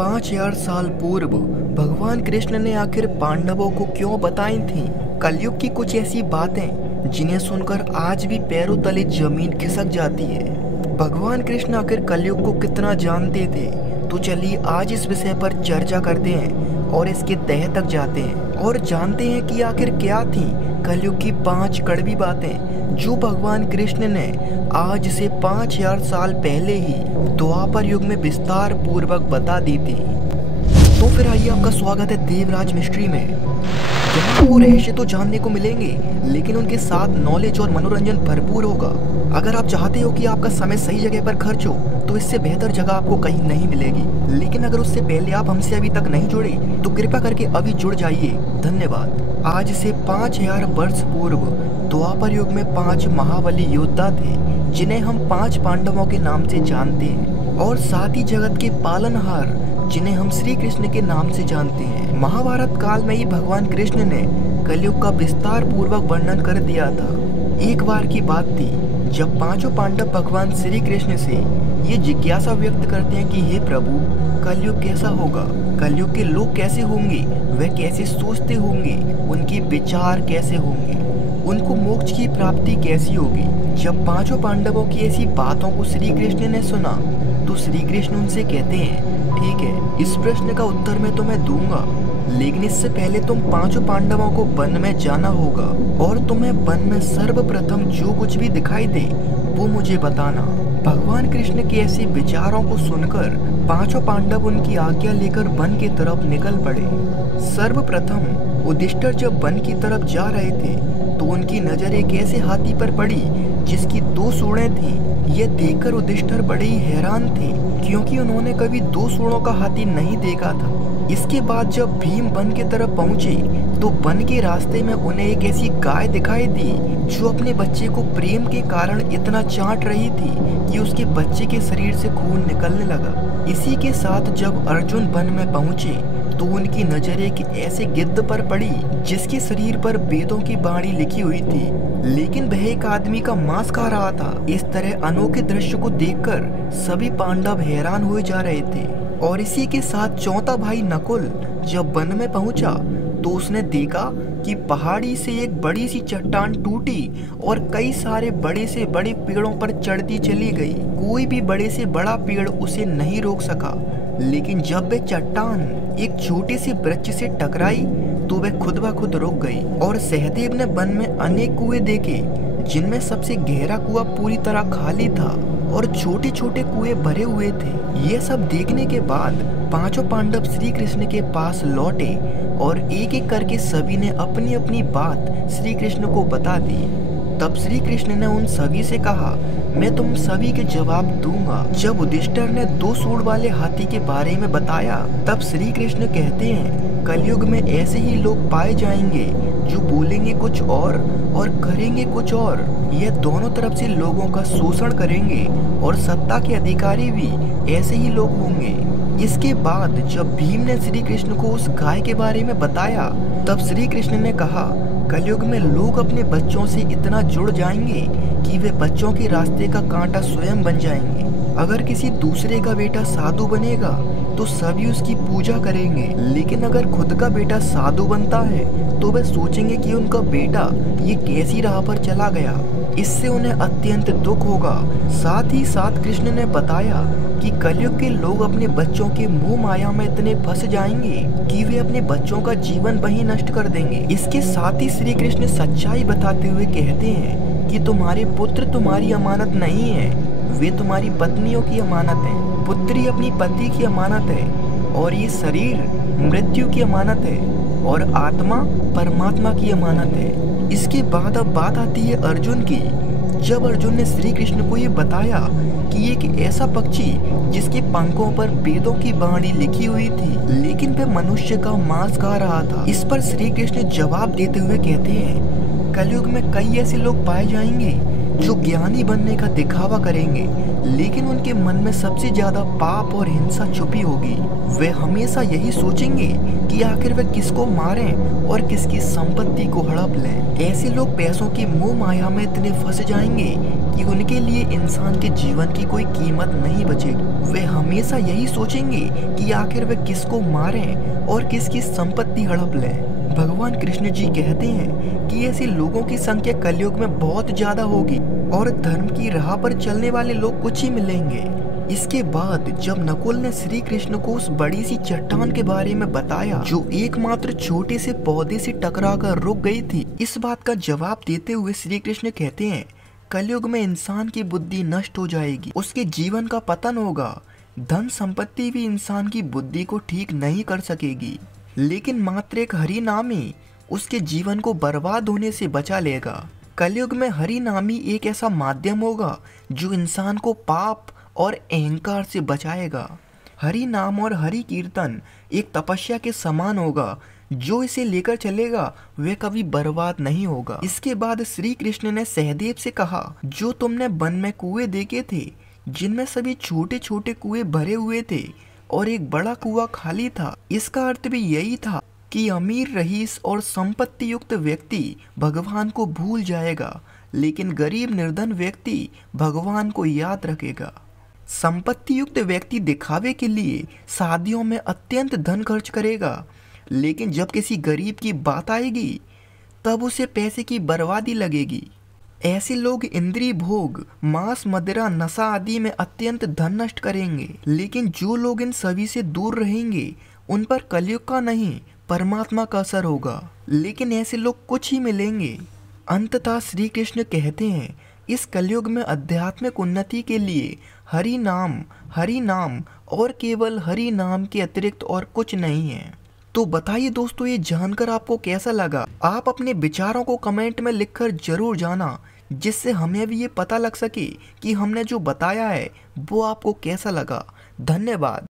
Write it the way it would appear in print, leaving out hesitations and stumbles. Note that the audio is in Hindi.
5000 साल पूर्व भगवान कृष्ण ने आखिर पांडवों को क्यों बताई थी कलयुग की कुछ ऐसी बातें जिन्हें सुनकर आज भी पैरों तले जमीन खिसक जाती है। भगवान कृष्ण आखिर कलयुग को कितना जानते थे, तो चलिए आज इस विषय पर चर्चा करते हैं और इसके तह तक जाते हैं और जानते हैं कि आखिर क्या थी कलयुग की 5 कड़वी बातें जो भगवान कृष्ण ने आज से 5000 साल पहले ही द्वापर युग में विस्तार पूर्वक बता दी थी। तो फिर आइए, आपका स्वागत है देवराज मिस्ट्री में। यहाँ वो रहस्य तो जानने को मिलेंगे, लेकिन उनके साथ नॉलेज और मनोरंजन भरपूर होगा। अगर आप चाहते हो कि आपका समय सही जगह पर खर्च हो, तो इससे बेहतर जगह आपको कहीं नहीं मिलेगी। लेकिन अगर उससे पहले आप हमसे अभी तक नहीं जुड़े, तो कृपया करके अभी जुड़ जाइए। धन्यवाद। आज से 5000 वर्ष पूर्व द्वापर युग में 5 महाबली योद्धा थे, जिन्हें हम 5 पांडवों के नाम से जानते हैं, और साथ ही जगत के पालनहार जिन्हें हम श्री कृष्ण के नाम से जानते हैं। महाभारत काल में ही भगवान कृष्ण ने कलयुग का विस्तार पूर्वक वर्णन कर दिया था। एक बार की बात थी जब 5 पांडव भगवान श्री कृष्ण से ये जिज्ञासा व्यक्त करते हैं कि हे प्रभु, कलयुग कैसा होगा, कलयुग के लोग कैसे होंगे, वे कैसे सोचते होंगे, उनके विचार कैसे होंगे, उनको मोक्ष की प्राप्ति कैसी होगी। जब 5 पांडवों की ऐसी बातों को श्री कृष्ण ने सुना, तो श्री कृष्ण उनसे कहते हैं, ठीक है, इस प्रश्न का उत्तर मैं तुम्हें दूंगा, लेकिन इससे पहले तुम 5 पांडवों को वन में जाना होगा और तुम्हें वन में सर्वप्रथम जो कुछ भी दिखाई दे वो मुझे बताना। भगवान कृष्ण के ऐसे विचारों को सुनकर 5 पांडव उनकी आज्ञा लेकर वन की तरफ निकल पड़े। सर्वप्रथम युधिष्ठिर जब वन की तरफ जा रहे थे, तो उनकी नजर एक ऐसे हाथी पर पड़ी जिसकी 2 सूंडें थी। यह देखकर युधिष्ठिर बड़े ही हैरान थे, क्योंकि उन्होंने कभी 2 सूंडों का हाथी नहीं देखा था। इसके बाद जब भीम वन की तरफ पहुंचे, तो वन के रास्ते में उन्हें एक ऐसी गाय दिखाई दी जो अपने बच्चे को प्रेम के कारण इतना चाट रही थी कि उसके बच्चे के शरीर से खून निकलने लगा। इसी के साथ जब अर्जुन वन में पहुंचे, तो उनकी नजर एक ऐसे गिद्ध पर पड़ी जिसके शरीर पर वेदों की बाणी लिखी हुई थी, लेकिन वह एक आदमी का मांस खा रहा था। इस तरह अनोखे दृश्य को देखकर सभी पांडव हैरान हुए जा रहे थे। और इसी के साथ चौथा भाई नकुल जब वन में पहुंचा, तो उसने देखा कि पहाड़ी से एक बड़ी सी चट्टान टूटी और कई सारे बड़े से बड़े पेड़ों पर चढ़ती चली गई। कोई भी बड़े से बड़ा पेड़ उसे नहीं रोक सका, लेकिन जब वह चट्टान एक छोटे से वृक्ष से टकराई, तो वह खुद ब खुद रुक गई। और सहदेव ने वन में अनेक कुएं देखे, जिनमें सबसे गहरा कुआं पूरी तरह खाली था और छोटे छोटे कुएं भरे हुए थे। ये सब देखने के बाद 5 पांडव श्री कृष्ण के पास लौटे और एक एक करके सभी ने अपनी अपनी बात श्री कृष्ण को बता दी। तब श्री कृष्ण ने उन सभी से कहा, मैं तुम सभी के जवाब दूंगा। जब युधिष्ठिर ने 2 सूंड वाले हाथी के बारे में बताया, तब श्री कृष्ण कहते हैं, कलयुग में ऐसे ही लोग पाए जाएंगे जो बोलेंगे कुछ और करेंगे कुछ और। यह दोनों तरफ से लोगों का शोषण करेंगे और सत्ता के अधिकारी भी ऐसे ही लोग होंगे। इसके बाद जब भीम ने श्री कृष्ण को उस गाय के बारे में बताया, तब श्री कृष्ण ने कहा, कलयुग में लोग अपने बच्चों से इतना जुड़ जाएंगे कि वे बच्चों के रास्ते का कांटा स्वयं बन जाएंगे। अगर किसी दूसरे का बेटा साधु बनेगा, तो सभी उसकी पूजा करेंगे, लेकिन अगर खुद का बेटा साधु बनता है, तो वे सोचेंगे कि उनका बेटा ये कैसी राह पर चला गया। इससे उन्हें अत्यंत दुख होगा। साथ ही साथ कृष्ण ने बताया कि कलयुग के लोग अपने बच्चों के मोह माया में इतने फंस जाएंगे कि वे अपने बच्चों का जीवन वहीं नष्ट कर देंगे। इसके साथ ही श्री कृष्ण सच्चाई बताते हुए कहते हैं कि तुम्हारे पुत्र तुम्हारी अमानत नहीं है, वे तुम्हारी पत्नियों की अमानत है। पुत्री अपनी पति की अमानत है, और ये शरीर मृत्यु की अमानत है, और आत्मा परमात्मा की अमानत है। इसके बाद अब बात आती है अर्जुन की। जब अर्जुन ने श्री कृष्ण को ये बताया कि एक ऐसा पक्षी जिसके पंखों पर वेदों की बाणी लिखी हुई थी, लेकिन वह मनुष्य का मांस खा रहा था, इस पर श्री कृष्ण जवाब देते हुए कहते हैं, कलयुग में कई ऐसे लोग पाए जाएंगे जो ज्ञानी बनने का दिखावा करेंगे, लेकिन उनके मन में सबसे ज्यादा पाप और हिंसा छुपी होगी। वे हमेशा यही सोचेंगे कि आखिर वे किसको मारें और किसकी संपत्ति को हड़प लें। ऐसे लोग पैसों की मोह माया में इतने फंस जाएंगे कि उनके लिए इंसान के जीवन की कोई कीमत नहीं बचेगी। वे हमेशा यही सोचेंगे कि आखिर वे किसको मारें और किसकी संपत्ति हड़प लें। भगवान कृष्ण जी कहते हैं कि ऐसे लोगों की संख्या कलयुग में बहुत ज्यादा होगी और धर्म की राह पर चलने वाले लोग कुछ ही मिलेंगे। इसके बाद जब नकुल ने श्री कृष्ण को उस बड़ी सी चट्टान के बारे में बताया जो एकमात्र छोटे से पौधे से टकराकर रुक गई थी, इस बात का जवाब देते हुए श्री कृष्ण कहते हैं, कलयुग में इंसान की बुद्धि नष्ट हो जाएगी, उसके जीवन का पतन होगा। धन संपत्ति भी इंसान की बुद्धि को ठीक नहीं कर सकेगी, लेकिन मात्र एक हरि नाम ही उसके जीवन को बर्बाद होने से बचा लेगा। कलयुग में हरि नाम ही एक ऐसा माध्यम होगा जो इंसान को पाप और अहंकार से बचाएगा। हरि नाम और हरि कीर्तन एक तपस्या के समान होगा, जो इसे लेकर चलेगा वह कभी बर्बाद नहीं होगा। इसके बाद श्री कृष्ण ने सहदेव से कहा, जो तुमने वन में कुएं देखे थे जिनमें सभी छोटे छोटे कुएं भरे हुए थे और एक बड़ा कुआं खाली था, इसका अर्थ भी यही था कि अमीर रईस और संपत्ति युक्त व्यक्ति भगवान को भूल जाएगा, लेकिन गरीब निर्धन व्यक्ति भगवान को याद रखेगा। संपत्ति युक्त व्यक्ति दिखावे के लिए शादियों में अत्यंत धन खर्च करेगा, लेकिन जब किसी गरीब की बात आएगी तब उसे पैसे की बर्बादी लगेगी। ऐसे लोग इंद्रिय भोग, मांस, मदिरा, नशा आदि में अत्यंत धन नष्ट करेंगे, लेकिन जो लोग इन सभी से दूर रहेंगे उन पर कलयुग का नहीं परमात्मा का असर होगा। लेकिन ऐसे लोग कुछ ही मिलेंगे। अंततः श्री कृष्ण कहते हैं, इस कलयुग में आध्यात्मिक उन्नति के लिए हरि नाम और केवल हरि नाम के अतिरिक्त और कुछ नहीं है। तो बताइए दोस्तों, ये जानकर आपको कैसा लगा? आप अपने विचारों को कमेंट में लिखकर जरूर जाना, जिससे हमें भी ये पता लग सके कि हमने जो बताया है वो आपको कैसा लगा। धन्यवाद।